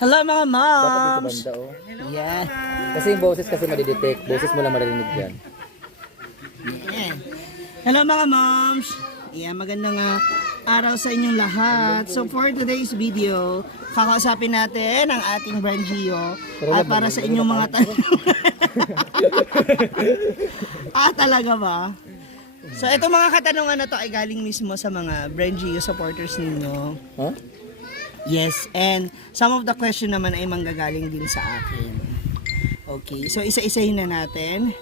Hello mga Dapat dito moms! banda, oh. Yeah. Kasi yung boses kasi madidetect. Boses mo lang maririnig dyan. Yeah. Hello mga moms! Yeah, magandang araw sa inyong lahat. So for today's video, kakausapin natin ang ating brand Gio at para sa inyong mga tanong. Talaga ba? So itong mga katanungan na to ay galing mismo sa mga brand Gio supporters ninyo. Huh? Yes, and some of the question naman ay manggagaling din sa akin. Okay, so isa-isahin na natin.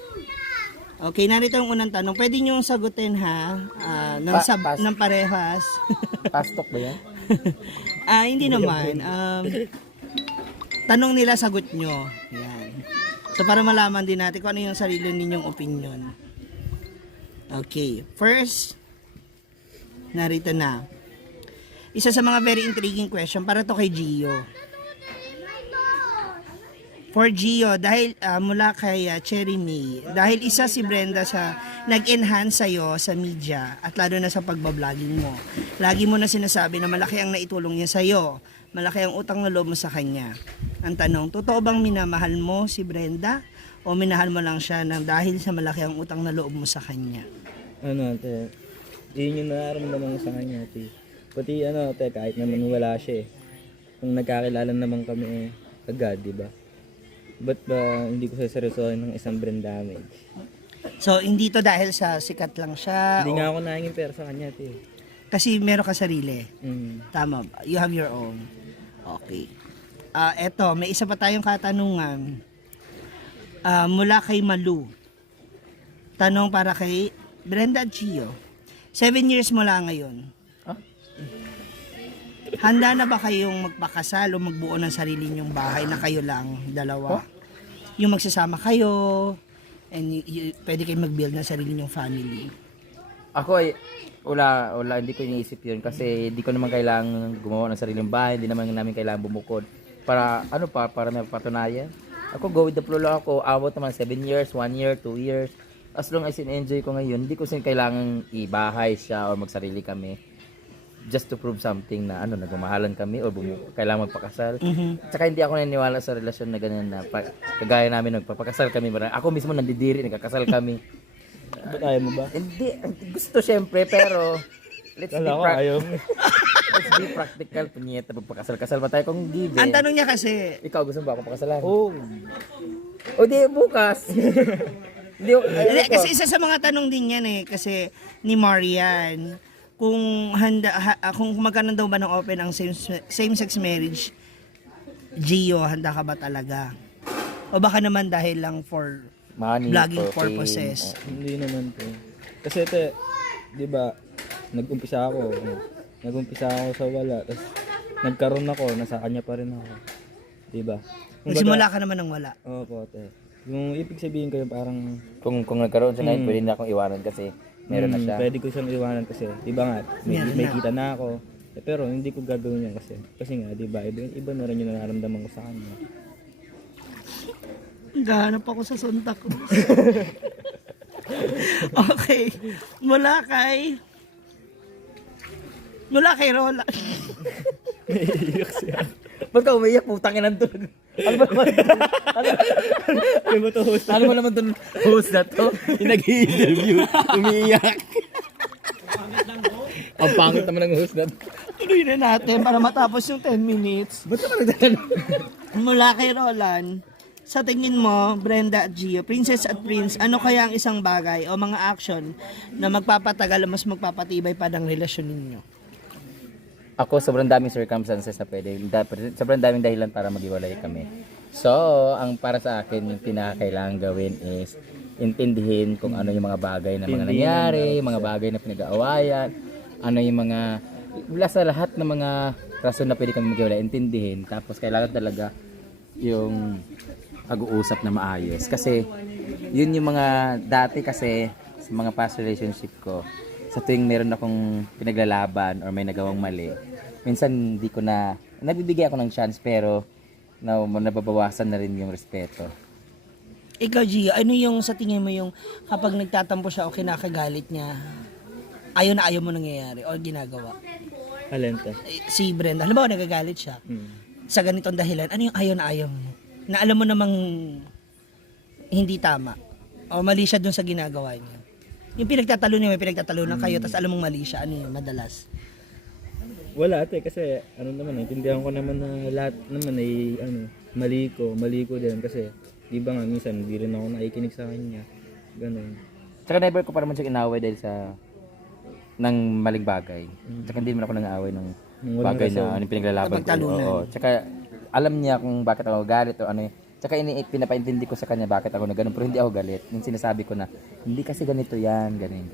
Okay, narito ang unang tanong. Pwede nyo sagutin ha, ng parehas. Pastok ba yan? Hindi naman. Tanong nila, sagot nyo. Yan. So para malaman din natin kung ano yung sarili ninyong opinion. Okay, first, narito na. Isa sa mga very intriguing question para to kay Gio. For Gio, dahil mula kay Cherry May, dahil isa si Brenda sa nag-enhance sa'yo sa media at lalo na sa pagbabloging mo. Lagi mo na sinasabi na malaki ang naitulong niya sa'yo. Malaki ang utang na loob mo sa kanya. Ang tanong, totoo bang minamahal mo si Brenda o minahal mo lang siya na dahil sa malaki ang utang na loob mo sa kanya? Ano, te, yun yung nararamdaman ko sa kanya, te. Pati ano, te, kahit naman wala siya eh. Kung nagkakilala naman kami eh, agad, di ba? Ba't ba hindi ko saseryosohin ng isang brain damage? So, hindi to dahil sa sikat lang siya Hindi o nga ako nanging pera sa kanya, te. kasi meron ka sarili. Mm. Tama ba? You have your own. Okay. Eto, may isa pa tayong katanungan. Mula kay Malu. Tanong para kay Brenda at Gio. 7 years mula ngayon. Handa na ba kayong magpakasal o magbuo ng sarili ninyong bahay na kayo lang, dalawa? Yung magsasama kayo, and pwede kayong mag-build ng sarili ninyong family. Ako ay, wala, hindi ko iniisip yun kasi hindi ko naman kailangan gumawa ng sariling bahay, hindi naman namin kailangan bumukod. Para, para may patunayan. Ako, go with the flow lang ako, abot naman 7 years, 1 year, 2 years. As long as in-enjoy ko ngayon, hindi ko kailangan ibahay siya o magsarili kami. Just to prove something na nagmamahalan kami o kailangan magpakasal. Tsaka hindi ako naniniwala sa relasyon na ganyan na kagaya namin nagpapakasal kami. Ako mismo nandidiri, nagkakasal kami. Ba't ayaw mo ba? Hindi, gusto syempre pero let's be practical. Punyeta, magpakasal-kasal ba tayo kung given? Ang tanong niya kasi, Ikaw gusto mo ba akong pakasalan? Oo. O di, bukas. hindi, kasi isa sa mga tanong din yan eh, kasi ni Marian, kung kung magkaroon daw ba ng open ang same-sex marriage, Gio, handa ka ba talaga? O baka naman dahil lang for Money, vlogging for fame. purposes? Hindi naman, te. Kasi, te, di ba, nag-umpisa ako sa wala, tapos nagkaroon ako, nasa kanya pa rin ako. Di ba? Nagsimula ka naman ng wala. Opo, te. Yung ibig sabihin ko yung parang Kung nagkaroon siya ngayon, pwede na akong iwanan kasi meron na siya. pwede ko siyang iwanan kasi, di ba nga, Meron may na. kita na ako. Eh, pero hindi ko gagawin yan kasi nga, di ba, iba na rin yung nararamdaman ko sa kanya. Gahanap ako sa Santa Cruz. Okay. Mula kay Roland. Iiyak siya. Ba't ka umiyak? Putang ina doon. Ano ba naman? Ano ba to, host? Ano ba naman doon? Host na to? Yung nag-i-interview. Umiiyak. Ang pangit naman ng host na to. Tuloy na natin para matapos yung 10 minutes. Ba't naman nagdadala? Mula kay Roland, sa tingin mo, Brenda at Gio, Princess at Prince, ano kaya ang isang bagay o mga action na magpapatagal o mas magpapatibay pa ng relasyon ninyo? Ako, sobrang daming circumstances na pwede. Sobrang daming dahilan para maghiwalay kami. So, ang para sa akin, yung pinakakailangan gawin is intindihin kung ano yung mga bagay na mga nangyari, mga bagay na pinag-aawayan, ano yung mga, wala sa lahat ng mga rason na pwede kami maghiwalay, intindihin. Tapos, kailangan talaga yung pag-uusap na maayos. Kasi, yun yung mga dati kasi sa mga past relationship ko, sa tuwing meron akong pinaglalaban or may nagawang mali, minsan hindi ko na, nagbibigay ako ng chance pero nababawasan na rin yung respeto. Ikaw, Gio, ano yung sa tingin mo yung kapag nagtatampo siya o kinakagalit niya, ayaw mo nangyayari o ginagawa? Alente. Si Brenda, halimbawa nagagalit siya, sa ganitong dahilan, ano yung ayaw na ayaw mo? Na alam mo namang hindi tama. O mali siya dun sa ginagawa niya. Yung pinagtatalunan, may pinagtatalunan kayo, tapos alam mong mali siya, ano yun, madalas? Wala ate, kasi ano naman, intindihan ko naman na lahat naman ay mali ko din kasi di ba nga minsan hindi rin ako nakikinig sa kanya. Ganun. Tsaka never ko pa naman siya inaway dahil sa ng maling bagay. Tsaka hindi naman ako nang-aaway ng Walang bagay rason. na ano, pinaglalaban ko. Pagtalunan. Oo. Tsaka alam niya kung bakit ako galit o ano. Tsaka pinapaintindi ko sa kanya bakit ako na ganun. Pero hindi ako galit. Yung sinasabi ko na, hindi kasi ganito yan, ganyan.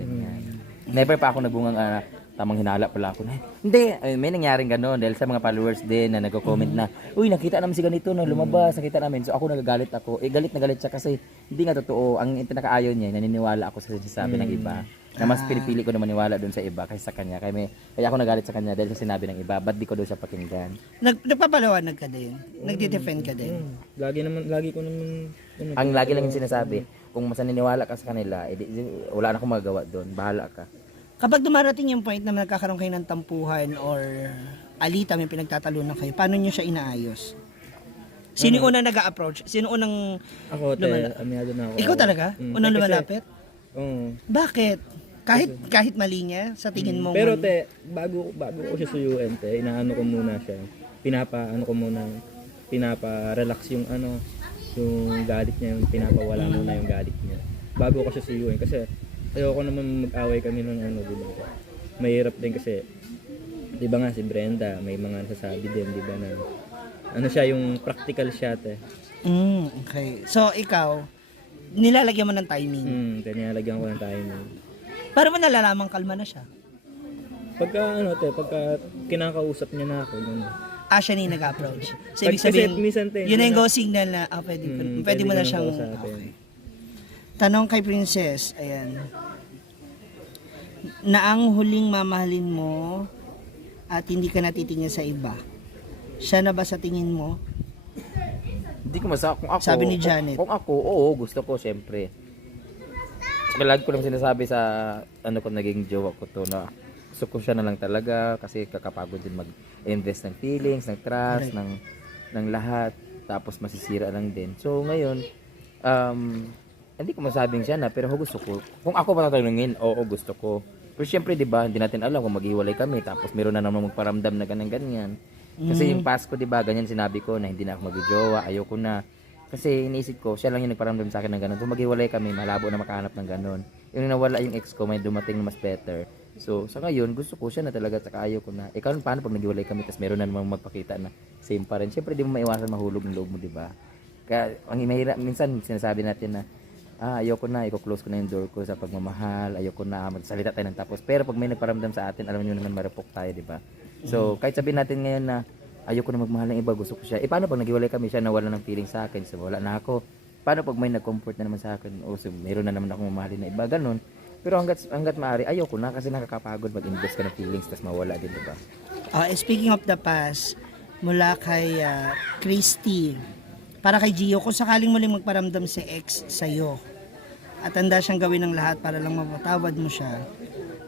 Never pa ako nagbungang tamang hinala pala ako na, hindi, may nangyaring gano'n dahil sa mga followers din na nagko-comment na, uy, nakita namin si ganito na lumabas, nakita namin. So ako nagagalit ako. Galit na galit siya kasi hindi nga totoo. Ang pinakaayaw niya, naniniwala ako sa sinasabi ng iba. Na mas pinipili ko na maniwala doon sa iba kaysa sa kanya. Kaya ako nagalit sa kanya dahil sa sinabi ng iba. Ba't di ko doon siya pakinggan? Nagpapalawanag ka din? Nagdi-defend ka din? Lagi ko naman Ang lagi lang yung sinasabi, kung mas naniniwala ka sa kanila, wala na akong magagawa doon. Bahala ka. Kapag dumarating yung point na nagkakaroon kayo ng tampuhan or alita, may pinagtatalunan kayo, paano nyo siya inaayos? Sino yung unang nag-a-approach? Sino unang Ako, lumala- amyado na ako. Ikaw talaga? Unang Kasi- lumalapit? Oo. Bakit? Kahit mali niya, sa tingin mo Pero mali? bago ko siya suyuin, inaano ko muna siya. Pinapa-relax yung yung galit niya, yung pinapawala muna yung galit niya. Bago ko siya suyuin kasi ayoko naman mag-away kami ng di ba? Mahirap din kasi, di ba nga si Brenda, may mga nasasabi din, di ba na, siya yung practical shot Okay. So, ikaw, nilalagyan mo ng timing. Kanya lagyan ko ng timing. Para mo nalalaman kalma na siya. Pagka kinakausap niya na ako, Siya na yung nag-approach. So, ibig Kasi sabihin, minsan, yun na yung go signal na, pwede mo na ko siyang, kausapin. okay. Tanong kay Princess, ayan. Na ang huling mamahalin mo at hindi ka natitingin sa iba, siya na ba sa tingin mo? Hindi ko kung ako. Sabi ni Janet. Kung ako, oo, gusto ko, syempre. Lagi ko lang sinasabi sa ko naging jowa ko to na gusto ko siya na lang talaga kasi kakapagod din mag-invest ng feelings, ng trust, ng lahat. Tapos masisira lang din. So ngayon, hindi ko masabing siya na pero gusto ko. Kung ako patatanungin, oo, gusto ko. Pero syempre, di ba, hindi natin alam kung maghiwalay kami tapos meron na naman magparamdam na ganyan. Kasi yung past ko, di ba, ganyan sinabi ko na hindi na ako magjowa, ayoko na. Kasi iniisip ko, siya lang yung nagparamdam sa akin ng ganun. So maghiwalay kami, malabo na makahanap ng ganun. Yung nawala yung ex ko, may dumating na mas better. So sa ngayon, gusto ko siya na talaga, saka ayaw ko na. Ikaw, paano pag naghiwalay kami, tapos meron na namang magpakita na same pa rin. Siyempre, di mo maiwasan mahulog ng loob mo, di ba? Kaya, ang mahirap, minsan sinasabi natin na, ayoko na, i-close ko na yung door ko sa pagmamahal, ayoko na, magsalita tayo ng tapos. Pero pag may nagparamdam sa atin, alam niyo naman marupok tayo, di ba? So, kahit sabihin natin ngayon na, ayoko na magmahal ng iba, gusto ko siya. Paano pag naghiwalay kami, siya nawala ng feeling sa akin, so wala na ako. Paano pag may nag-comfort na naman sa akin, so meron na naman akong mamahalin na iba, ganun. Pero hanggat maaari, ayoko na kasi nakakapagod mag-invest ka ng feelings tapos mawala din, di ba? Speaking of the past, mula kay Christy, para kay Gio, kung sakaling muling magparamdam si ex sa'yo, at handa siyang gawin ng lahat para lang mapatawad mo siya,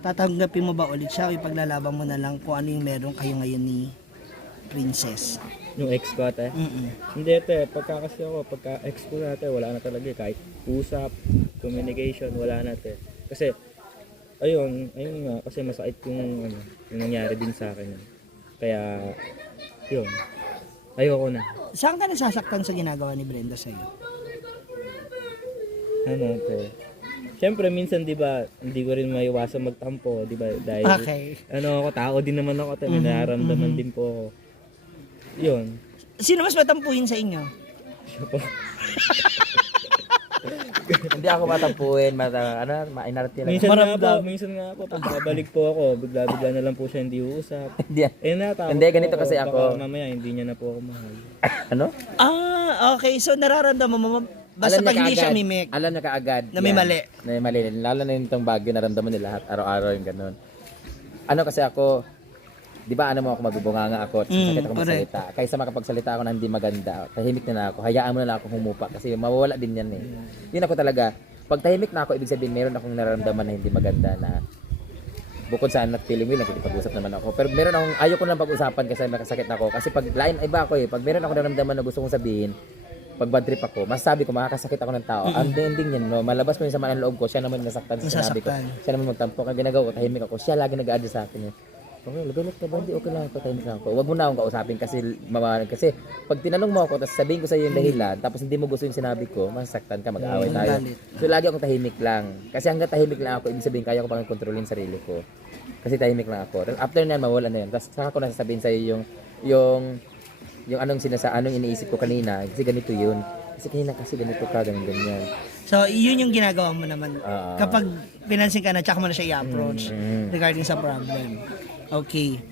tatanggapin mo ba ulit siya o ipaglalaban mo na lang kung ano yung meron kayo ngayon ni Princess? Yung ex ko ate. Hindi pagka ex ko ate, wala na talaga kahit usap, communication, wala na ate. Kasi ayun nga kasi masakit yung nangyari din sa akin. Kaya yun. Ayoko na. Saan ka nasasaktan sa ginagawa ni Brenda sa'yo? Ate. Siyempre minsan 'di ba, hindi ko rin maiwasan magtampo, 'di ba? Dahil Okay. ako tao din naman ako, ate, may nararamdaman din po ako. 'Yun. Sino mas matampuhin sa inyo? Siya po. Hindi ako matampuin, mainarte lang. Minsan nga po, pag babalik po ako, bigla na lang po siya hindi uusap. Hindi. Natakot Hindi, po ganito ako, kasi baka ako. mamaya hindi niya na po ako mahal. Ano? Okay. So, nararamdaman mo, basta pag hindi siya mimik. Alam niya kaagad. Na may yan. mali. Na may mali. Lalo na yung itong bagyo, naramdaman nila lahat. Araw-araw yung ganun. Ano kasi ako, di ba ako mabibunganga ako at sakit ako magsalita. Kaysa makapagsalita ako na hindi maganda, tahimik na ako, hayaan mo na lang ako humupa kasi mawawala din yan eh. Yun ako talaga, pag tahimik na ako, ibig sabihin meron akong nararamdaman na hindi maganda na bukod sa anak feeling will, nakikipag-usap naman ako. Pero meron akong, ayaw ko lang pag-usapan kasi makasakit ako. Kasi pag lain, iba ako eh. Pag meron ako naramdaman na gusto kong sabihin, pag bad trip ako, masasabi ko, makakasakit ako ng tao. Ang ending yan, no? Malabas ko yung sama ng loob ko, siya naman nasaktan sa sinabi ko. Masasaktan. Siya naman magtampo. Kaya ginagawa ko, tahimik ako. Siya lagi nag-a-adjust sa akin. Okay, galit ka ba? Hindi, okay lang ako, tahimik lang ako. Huwag mo na akong kausapin kasi pag tinanong mo ako, tapos sabihin ko sa iyo yung dahilan, tapos hindi mo gusto yung sinabi ko, masasaktan ka, mag-aaway tayo. Galit. So lagi akong tahimik lang. Kasi hanggang tahimik lang ako, ibig sabihin, kaya ko pang kontrolin sarili ko. Kasi tahimik lang ako. After na mawala na yun. Tapos saka ko na sasabihin sa iyo yung anong iniisip ko kanina, kasi ganito yun. Kasi kanina kasi ganito ka, ganyan. So, yun yung ginagawa mo naman. Ah. Kapag pinansin ka na, tsaka mo na siya i-approach regarding sa problem. Okay.